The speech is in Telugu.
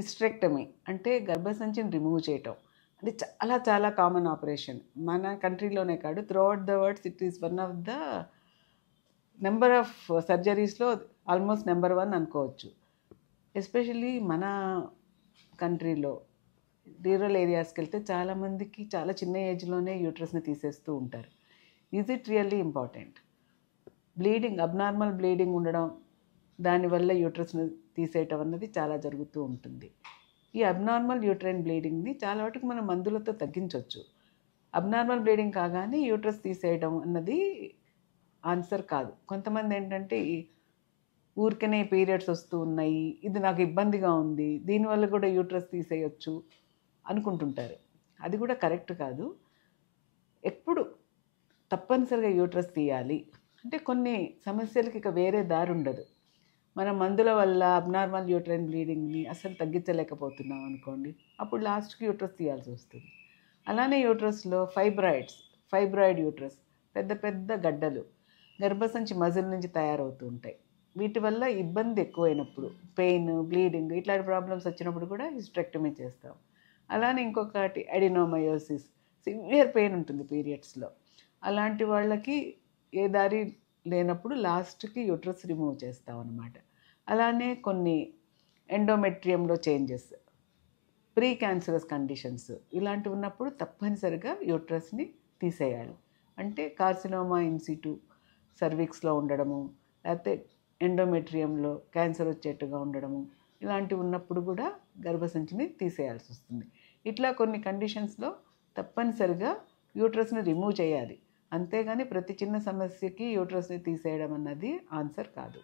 హిస్టరెక్టమీ అంటే గర్భసంచిని రిమూవ్ చేయటం. అది చాలా చాలా కామన్ ఆపరేషన్. మన కంట్రీలోనే కాదు, throughout the world it is one of the number of సర్జరీస్లో ఆల్మోస్ట్ నెంబర్ 1 అనుకోవచ్చు. ఎస్పెషల్లీ మన కంట్రీలో రూరల్ ఏరియాస్కి వెళ్తే చాలామందికి చాలా చిన్న ఏజ్లోనే యూట్రస్ని తీసేస్తూ ఉంటారు. Is it really important? Bleeding, abnormal bleeding ఉండడం, దానివల్ల యూట్రస్ను తీసేయటం అన్నది చాలా జరుగుతూ ఉంటుంది. ఈ అబ్నార్మల్ యూట్రైన్ బ్లీడింగ్ని చాలా వాటికి మనం మందులతో తగ్గించవచ్చు. అబ్నార్మల్ బ్లీడింగ్ కాగానే యూట్రస్ తీసేయడం అన్నది ఆన్సర్ కాదు. కొంతమంది ఏంటంటే ఊరికనే పీరియడ్స్ వస్తూ ఉన్నాయి, ఇది నాకు ఇబ్బందిగా ఉంది, దీనివల్ల కూడా యూట్రస్ తీసేయచ్చు అనుకుంటుంటారు. అది కూడా కరెక్ట్ కాదు. ఎప్పుడు తప్పనిసరిగా యూట్రస్ తీయాలి అంటే కొన్ని సమస్యలకి ఇక వేరే దారి ఉండదు. మనం మందుల వల్ల అబ్నార్మల్ యూట్రైన్ బ్లీడింగ్ని అసలు తగ్గించలేకపోతున్నాం అనుకోండి, అప్పుడు లాస్ట్కి యూట్రస్ తీయాల్సి వస్తుంది. అలానే యూట్రస్లో ఫైబ్రాయిడ్ యూట్రస్, పెద్ద పెద్ద గడ్డలు గర్భసంచి మజిల్ నుంచి తయారవుతూ ఉంటాయి. వీటి వల్ల ఇబ్బంది ఎక్కువైనప్పుడు, పెయిన్, బ్లీడింగ్ ఇట్లాంటి ప్రాబ్లమ్స్ వచ్చినప్పుడు కూడా హిస్టరెక్టమీ చేస్తాం. అలానే ఇంకొకటి అడినోమయోసిస్, సివియర్ పెయిన్ ఉంటుంది పీరియడ్స్లో. అలాంటి వాళ్ళకి ఏ దారి లేనప్పుడు లాస్ట్కి యూట్రస్ రిమూవ్ చేస్తాం అన్నమాట. అలానే కొన్ని ఎండోమెట్రియంలో చేంజెస్, ప్రీ క్యాన్సరస్ కండిషన్స్ ఇలాంటివి ఉన్నప్పుడు తప్పనిసరిగా యూట్రస్ని తీసేయాలి. అంటే కార్సినోమా ఇన్సిటు సర్విక్స్లో ఉండడము, లేకపోతే ఎండోమెట్రియంలో క్యాన్సర్ వచ్చేట్టుగా ఉండడము, ఇలాంటివి ఉన్నప్పుడు కూడా గర్భసంచిని తీసేయాల్సి వస్తుంది. ఇట్లా కొన్ని కండిషన్స్లో తప్పనిసరిగా యూట్రస్ని రిమూవ్ చేయాలి. అంతేగాని ప్రతి చిన్న సమస్యకి యూట్రస్ని తీసేయడం అన్నది ఆన్సర్ కాదు.